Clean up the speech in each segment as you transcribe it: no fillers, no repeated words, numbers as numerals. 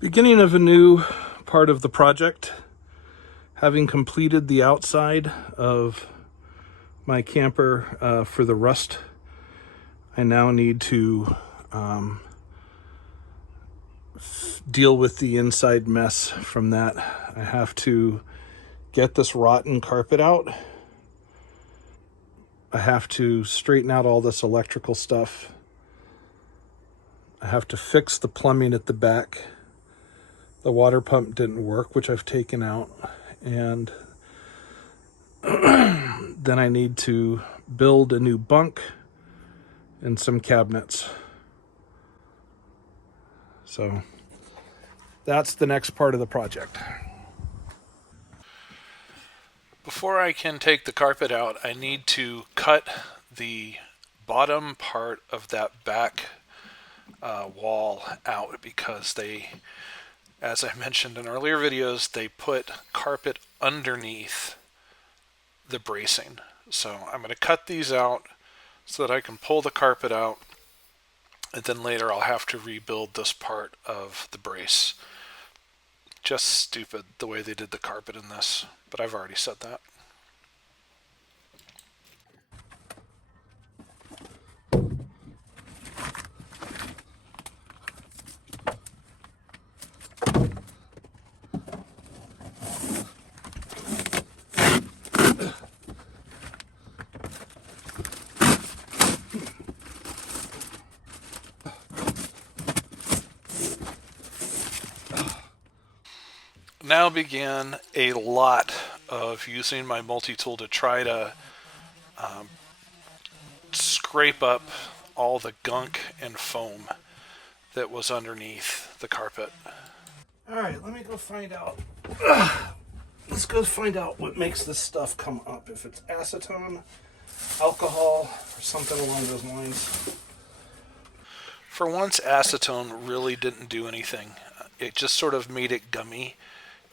Beginning of a new part of the project. Having completed the outside of my camper for the rust, I now need to deal with the inside mess from that. I have to get this rotten carpet out. I have to straighten out all this electrical stuff. I have to fix the plumbing at the back. The water pump didn't work, which I've taken out. And then I need to build a new bunk and some cabinets. So that's the next part of the project. Before I can take the carpet out, I need to cut the bottom part of that back wall out because they, as I mentioned in earlier videos, they put carpet underneath the bracing. So I'm going to cut these out so that I can pull the carpet out, and then later I'll have to rebuild this part of the brace. Just stupid the way they did the carpet in this, but I've already said that. Now began a lot of using my multi-tool to try to scrape up all the gunk and foam that was underneath the carpet. Alright, let me go find out. Let's go find out what makes this stuff come up. If it's acetone, alcohol, or something along those lines. For once, acetone really didn't do anything. It just sort of made it gummy.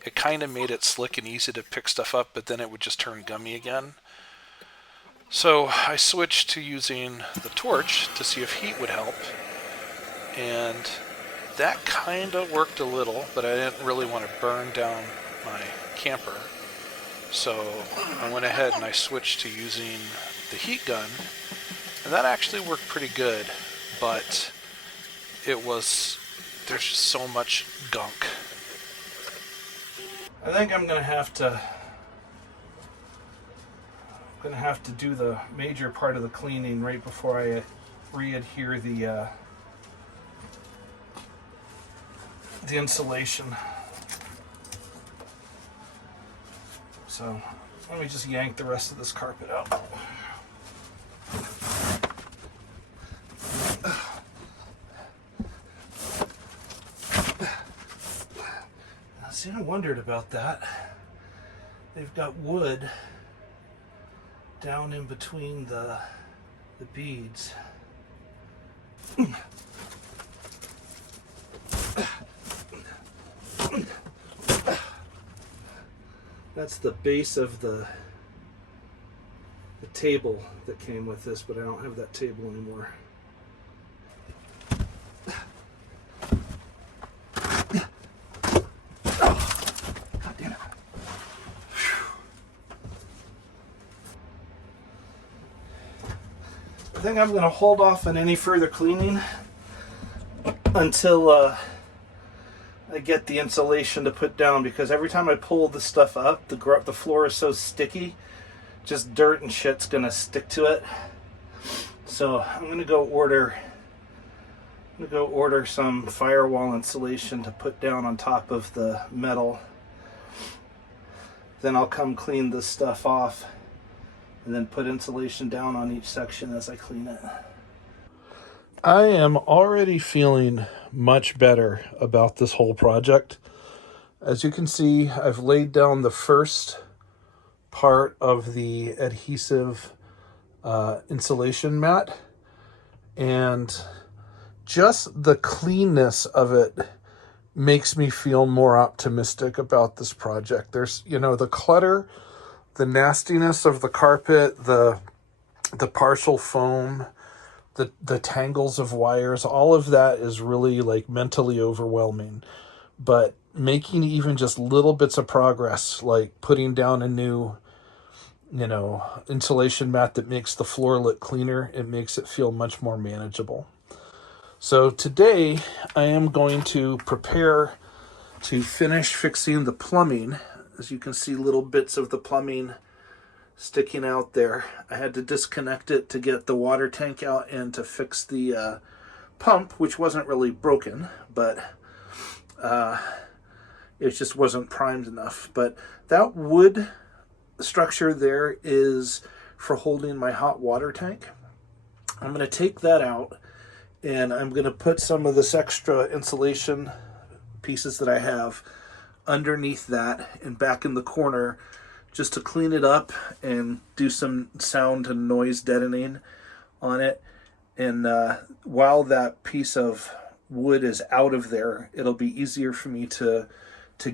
It kind of made it slick and easy to pick stuff up, but then it would just turn gummy again. So I switched to using the torch to see if heat would help. And that kind of worked a little, but I didn't really want to burn down my camper. So I went ahead and I switched to using the heat gun. And that actually worked pretty good, but there's just so much gunk. I think I'm gonna have to do the major part of the cleaning right before I re-adhere the insulation. So let me just yank the rest of this carpet out. See, I wondered about that. They've got wood down in between the beads. That's the base of the table that came with this, but I don't have that table anymore. I think I'm going to hold off on any further cleaning until I get the insulation to put down, because every time I pull this stuff up, the floor is so sticky, just dirt and shit's going to stick to it. So I'm going to go order some firewall insulation to put down on top of the metal. Then I'll come clean this stuff off and then put insulation down on each section as I clean it. I am already feeling much better about this whole project. As you can see, I've laid down the first part of the adhesive insulation mat, and just the cleanness of it makes me feel more optimistic about this project. There's, the clutter, the nastiness of the carpet, the partial foam, the tangles of wires, all of that is really like mentally overwhelming. but making even just little bits of progress, like putting down a new, insulation mat that makes the floor look cleaner, it makes it feel much more manageable. So today I am going to prepare to finish fixing the plumbing. As you can see, little bits of the plumbing sticking out there. I had to disconnect it to get the water tank out and to fix the pump, which wasn't really broken, but it just wasn't primed enough. But that wood structure there is for holding my hot water tank. I'm going to take that out, and I'm going to put some of this extra insulation pieces that I have underneath that and back in the corner, just to clean it up and do some sound and noise deadening on it. And while that piece of wood is out of there, it'll be easier for me to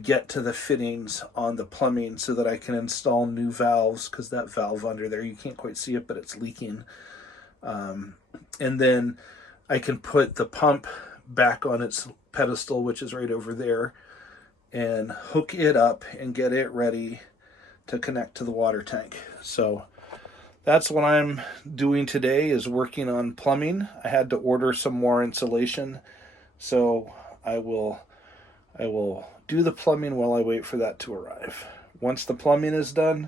get to the fittings on the plumbing so that I can install new valves, because that valve under there, you can't quite see it, but it's leaking. And then I can put the pump back on its pedestal, which is right over there, and hook it up and get it ready to connect to the water tank. So that's what I'm doing today, is working on plumbing. I had to order some more insulation, so I will do the plumbing while I wait for that to arrive. Once the plumbing is done,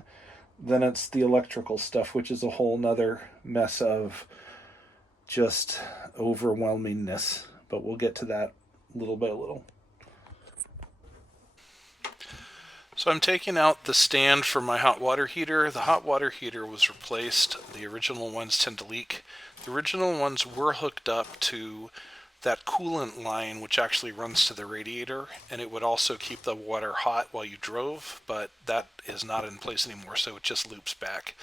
then it's the electrical stuff, which is a whole nother mess of just overwhelmingness. But we'll get to that little by little. So I'm taking out the stand for my hot water heater. The hot water heater was replaced. The original ones tend to leak. The original ones were hooked up to that coolant line, which actually runs to the radiator, and it would also keep the water hot while you drove, but that is not in place anymore, so it just loops back.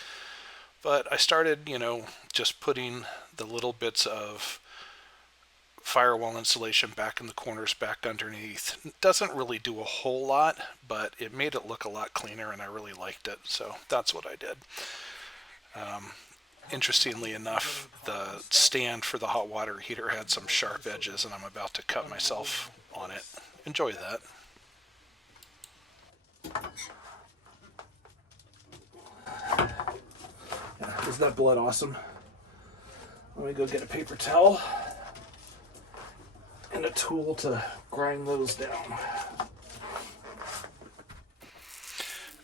But I started, just putting the little bits of firewall insulation back in the corners, back underneath. It doesn't really do a whole lot, but it made it look a lot cleaner, and I really liked it, so that's what I did. Interestingly enough, the stand for the hot water heater had some sharp edges, and I'm about to cut myself on it. Enjoy that. Yeah, isn't that blood awesome? Let me go get a paper towel and a tool to grind those down.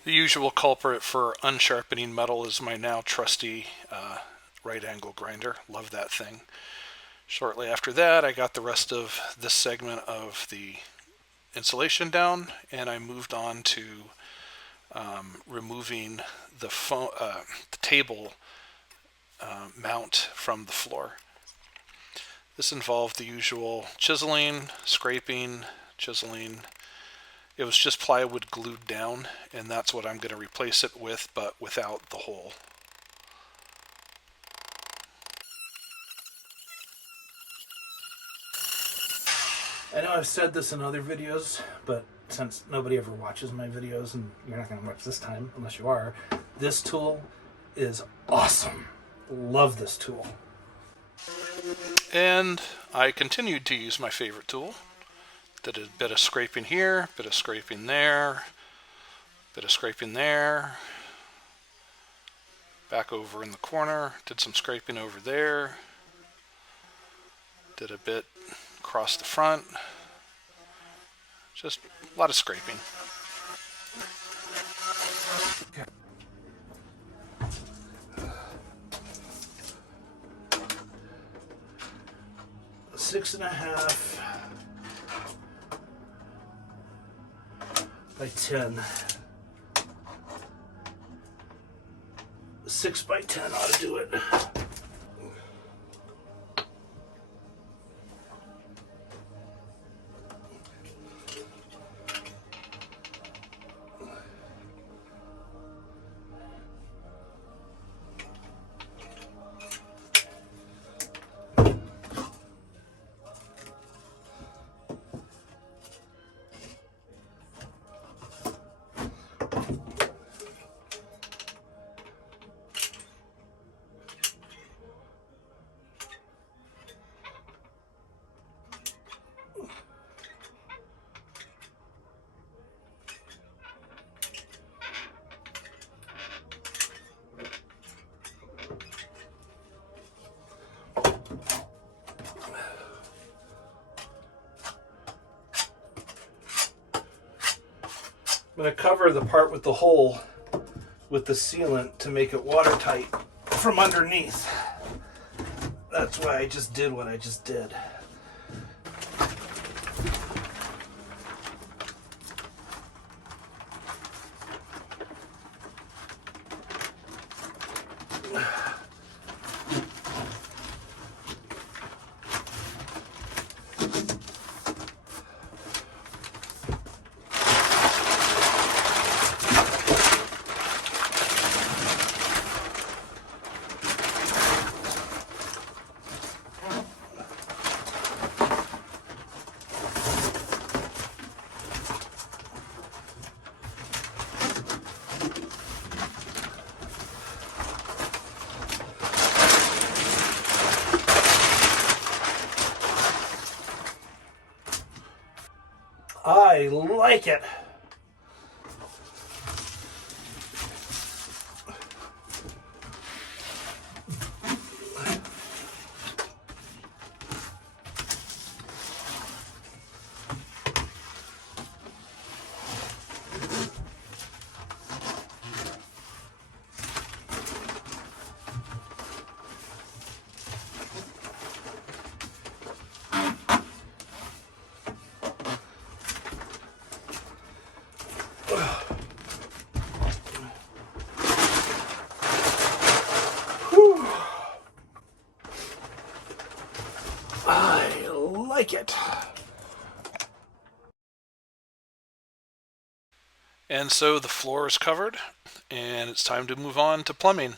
The usual culprit for unsharpening metal is my now trusty right angle grinder. Love that thing. Shortly after that, I got the rest of this segment of the insulation down, and I moved on to removing the table mount from the floor. This involved the usual chiseling, scraping, chiseling. It was just plywood glued down, and that's what I'm going to replace it with, but without the hole. I know I've said this in other videos, but since nobody ever watches my videos, and you're not going to watch this time unless you are, this tool is awesome. Love this tool. And I continued to use my favorite tool. Did a bit of scraping here, bit of scraping there, bit of scraping there, back over in the corner, did some scraping over there, did a bit across the front, just a lot of scraping. Okay. 6.5 by 10. 6 by 10 ought to do it. I'm going to cover the part with the hole with the sealant to make it watertight from underneath. That's why I just did what I just did. I like it. I like it. And so the floor is covered, and it's time to move on to plumbing.